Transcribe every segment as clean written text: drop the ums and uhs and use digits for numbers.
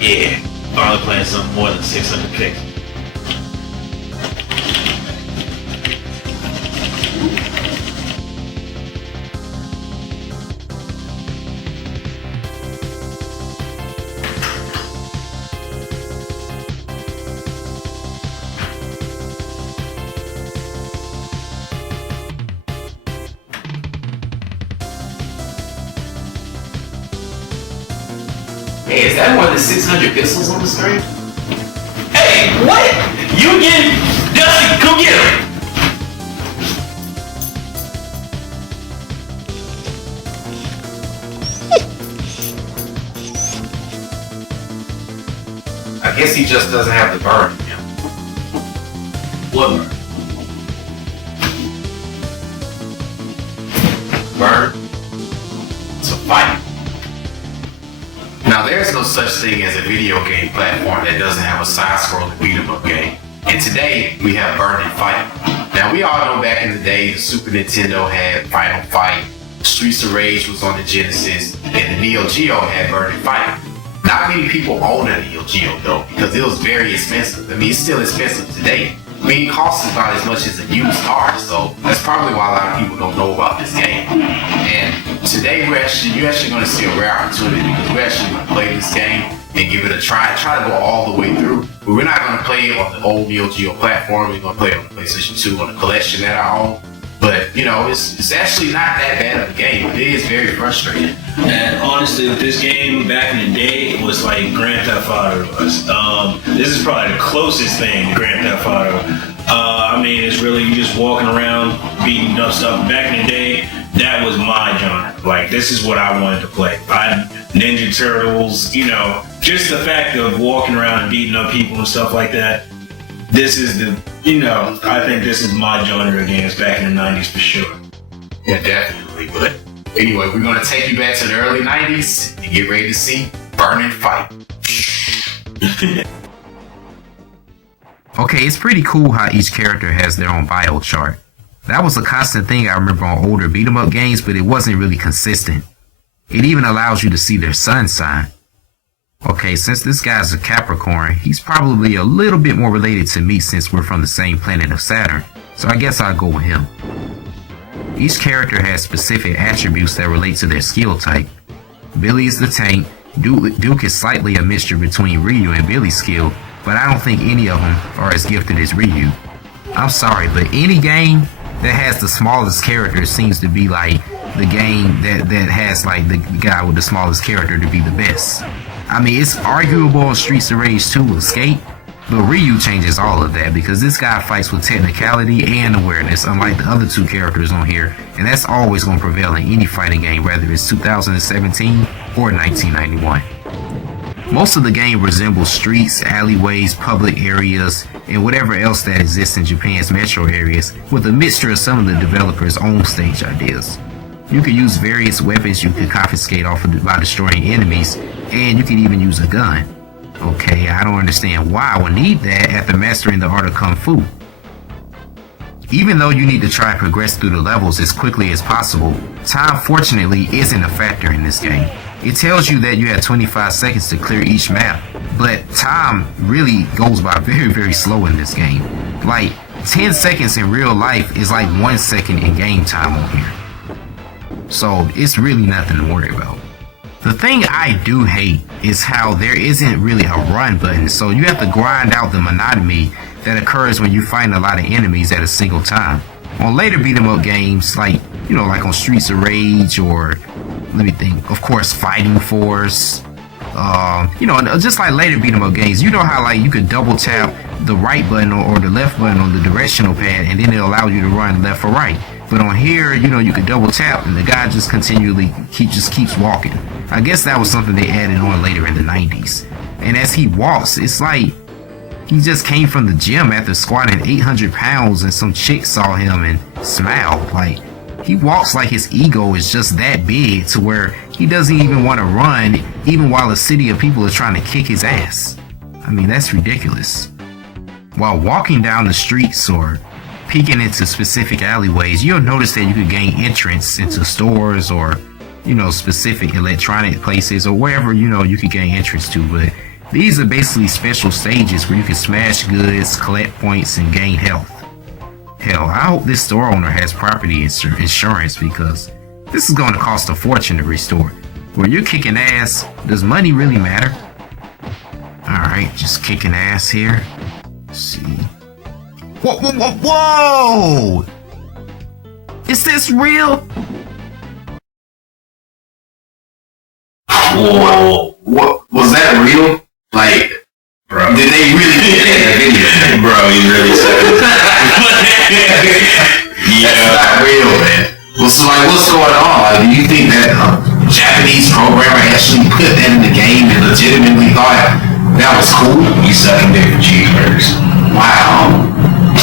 Yeah, finally playing something more than 600 pixels. Hey, is that more than 600 pixels on the screen? Hey, what? You again? Dusty, come get him! I guess he just doesn't have the burn in him. What burn? Burn? It's a fight. Now, there's no such thing as a video game platform that doesn't have a side-scrolling beat-em-up game. And today, we have Burn and Fight. Now, we all know back in the day, the Super Nintendo had Final Fight, Streets of Rage was on the Genesis, and the Neo Geo had Burn and Fight. Not many people own a Neo Geo, though, because it was very expensive. I mean, it's still expensive today. I mean, it costs about as much as a used car, so that's probably why a lot of people don't know about this game. And today, you're actually going to see a rare opportunity because we're actually going to play this game and give it a try to go all the way through. But we're not going to play it on the old Neo Geo platform. We're going to play it on the PlayStation 2 on the collection that I own. But, you know, it's actually not that bad of a game. It is very frustrating. And honestly, with this game back in the day, it was like Grand Theft Auto was. This is probably the closest thing to Grand Theft Auto. I mean, it's really you just walking around beating up stuff. Back in the day, that was my genre. Like, this is what I wanted to play. Ninja Turtles, you know, just the fact of walking around and beating up people and stuff like that. This is I think this is my genre of games back in the 90s for sure. Yeah, definitely. But anyway, we're going to take you back to the early 90s and get ready to see Burn and Fight. Okay, it's pretty cool how each character has their own bio chart. That was a constant thing I remember on older beat 'em up games, but it wasn't really consistent. It even allows you to see their sun sign. Okay, since this guy's a Capricorn, he's probably a little bit more related to me since we're from the same planet of Saturn, so I guess I'll go with him. Each character has specific attributes that relate to their skill type. Billy is the tank, Duke is slightly a mixture between Ryu and Billy's skill, but I don't think any of them are as gifted as Ryu. I'm sorry, but any game that has the smallest character seems to be like the game that has like the guy with the smallest character to be the best. I mean, it's arguable Streets of Rage 2 Escape, but Ryu changes all of that because this guy fights with technicality and awareness, unlike the other two characters on here, and that's always going to prevail in any fighting game, whether it's 2017 or 1991. Most of the game resembles streets, alleyways, public areas, and whatever else that exists in Japan's metro areas, with a mixture of some of the developers' own stage ideas. You can use various weapons you can confiscate off of by destroying enemies, and you can even use a gun. Okay, I don't understand why I would need that after mastering the art of Kung Fu. Even though you need to try and progress through the levels as quickly as possible, time fortunately isn't a factor in this game. It tells you that you have 25 seconds to clear each map, but time really goes by very, very slow in this game. Like, 10 seconds in real life is like 1 second in game time on here. So it's really nothing to worry about. The thing I do hate is how there isn't really a run button, so you have to grind out the monotony that occurs when you fight a lot of enemies at a single time. On later beat 'em up games, like on Streets of Rage or, let me think, of course, Fighting Force, just like later beat 'em up games, you know how like you could double tap the right button or the left button on the directional pad and then it'll allow you to run left or right. But on here, you could double tap and the guy just continually keeps walking. I guess that was something they added on later in the 90s. And as he walks, it's like he just came from the gym after squatting 800 pounds and some chick saw him and smiled. Like, he walks like his ego is just that big to where he doesn't even want to run even while a city of people are trying to kick his ass. I mean, that's ridiculous. While walking down the streets or peeking into specific alleyways, you'll notice that you could gain entrance into stores or, specific electronic places or wherever, you could gain entrance to. But These are basically special stages where you can smash goods, collect points, and gain health. Hell, I hope this store owner has property insurance because this is going to cost a fortune to restore. When you're kicking ass, does money really matter? Alright, just kicking ass here. Let's see. Whoa! Is this real? Whoa! What was that real? Like, bro, did they really get that in the video? Bro, he really said it. That's not real, man. So, like, what's going on? Like, do you think that Japanese programmer actually put that in the game and legitimately thought that was cool? He's sucking dick for cheeseburgers. Wow.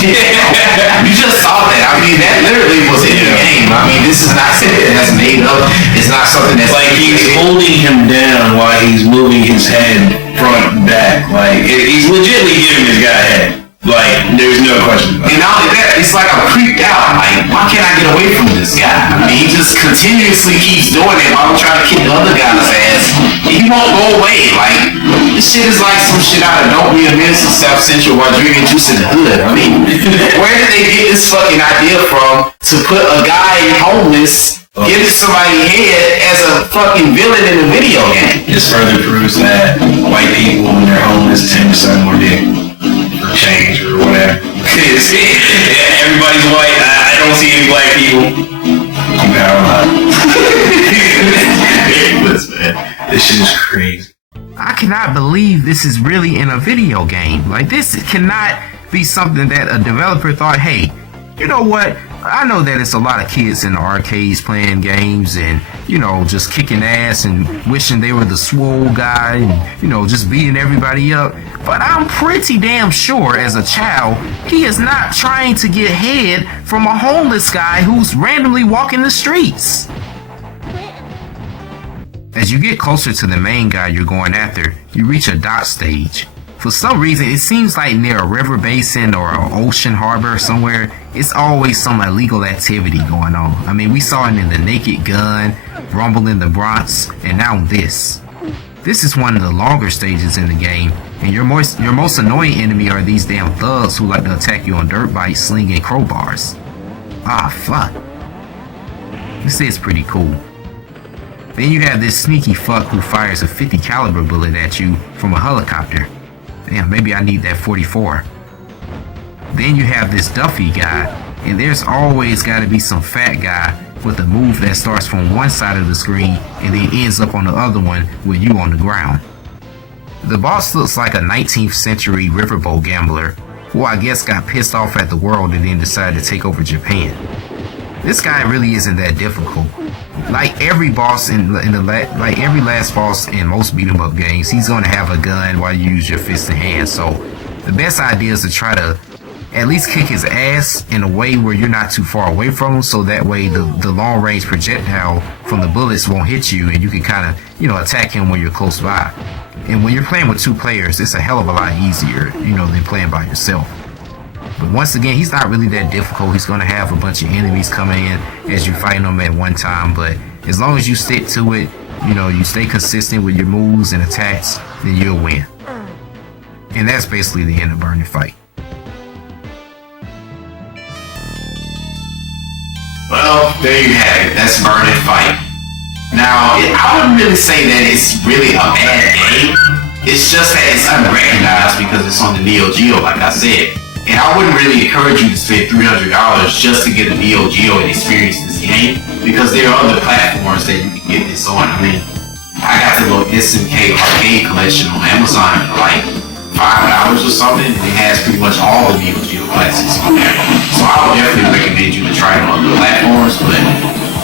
You just saw that. I mean, that literally was in the game. I mean, this is not something that's made up. It's not something that's like he's holding him down while he's moving his head front and back. Like, he's legitimately giving this guy a head. Like, there's no question. And not only that, it's like I'm creeped out. Like, why can't I get away from this guy? I mean, he just continuously keeps doing it while I'm trying to kick the other guy's ass. And he won't go away. Like, this shit is like some shit out of Don't Be a Menace in South Central while drinking juice in the hood. I mean, where did they get this fucking idea from to put a guy homeless, give somebody head as a fucking villain in a video game? This further proves that white people, when they're homeless, tend to suck more dick. Change or whatever. Everybody's white. I don't see any black people. I'm paralyzed. This shit is crazy. I cannot believe this is really in a video game. Like, this cannot be something that a developer thought, hey, you know what? I know that it's a lot of kids in the arcades playing games and, you know, just kicking ass and wishing they were the swole guy and, you know, just beating everybody up. But I'm pretty damn sure as a child, he is not trying to get head from a homeless guy who's randomly walking the streets. As you get closer to the main guy you're going after, you reach a dock stage. For some reason, it seems like near a river basin or an ocean harbor somewhere, it's always some illegal activity going on. I mean, we saw it in the Naked Gun, Rumble in the Bronx, and now this. This is one of the longer stages in the game, and your most annoying enemy are these damn thugs who like to attack you on dirt bikes slinging crowbars. Ah, fuck. This is pretty cool. Then you have this sneaky fuck who fires a 50 caliber bullet at you from a helicopter. Damn, maybe I need that 44. Then you have this Duffy guy, and there's always got to be some fat guy with a move that starts from one side of the screen and then ends up on the other one with you on the ground. The boss looks like a 19th century riverboat gambler who I guess got pissed off at the world and then decided to take over Japan. This guy really isn't that difficult. Like every boss like every last boss in most beat 'em up games, he's gonna have a gun while you use your fist and hand. So the best idea is to try to at least kick his ass in a way where you're not too far away from him, so that way the long range projectile from the bullets won't hit you and you can kind of, you know, attack him when you're close by. And when you're playing with two players, it's a hell of a lot easier, you know, than playing by yourself. But once again, he's not really that difficult. He's going to have a bunch of enemies coming in as you fight them at one time. But as long as you stick to it, you know, you stay consistent with your moves and attacks, then you'll win. And that's basically the end of Burning Fight. Well, there you have it. That's Burning Fight. Now, I wouldn't really say that it's really a bad game. It's just that it's unrecognized because it's on the Neo Geo, like I said. And I wouldn't really encourage you to spend $300 just to get a Neo Geo and experience this game, because there are other platforms that you can get this on. I mean, I got the little SNK arcade collection on Amazon for like $5 or something, and it has pretty much all the Neo Geo classics on there. So I would definitely recommend you to try it on other platforms, but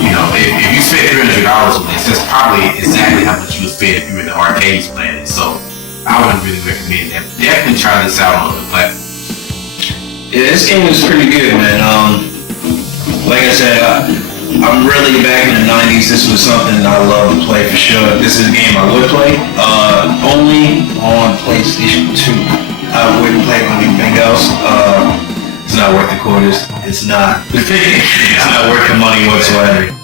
you know, if you spend $300 on this, that's probably exactly how much you would spend if you were in the arcades playing it. So I wouldn't really recommend that. Definitely try this out on other platforms. Yeah, this game is pretty good, man. Like I said, I'm really back in the 90s. This was something I love to play for sure. This is a game I would play, only on PlayStation 2. I wouldn't play on anything else. It's not worth the quarters. It's not. It's not worth the money whatsoever.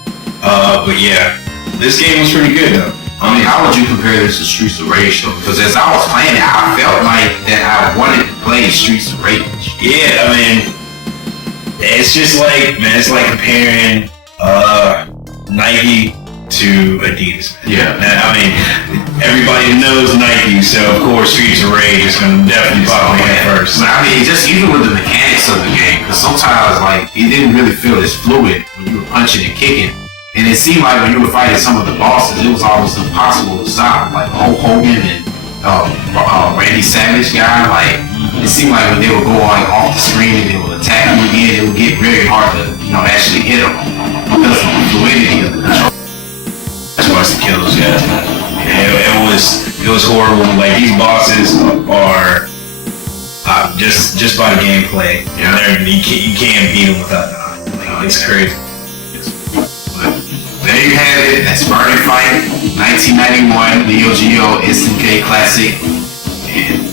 But yeah, this game was pretty good though. I mean, how would you compare this to Streets of Rage though? Because as I was playing it, I felt like that I wanted to play Streets of Rage. Yeah, I mean, it's just like, man, it's like comparing Nike to Adidas. Yeah. Now, I mean, everybody knows Nike, so of course Streets of Rage is going to definitely pop in first. But I mean, just even with the mechanics of the game, because sometimes like it didn't really feel as fluid when you were punching and kicking. And it seemed like when you were fighting some of the bosses, it was almost impossible to stop. Like Hulk Hogan and Randy Savage guy, like it seemed like when they would go like off the screen and they would attack you again, it would get very hard to actually hit them because of the fluidity of the control. That's why to kill those guys, man. It was horrible. Like these bosses are just by the gameplay. Yeah. You can't beat them without dying. Like, it's crazy. There you have it. That's Burning Fight, 1991 Neo Geo Instant K Classic. And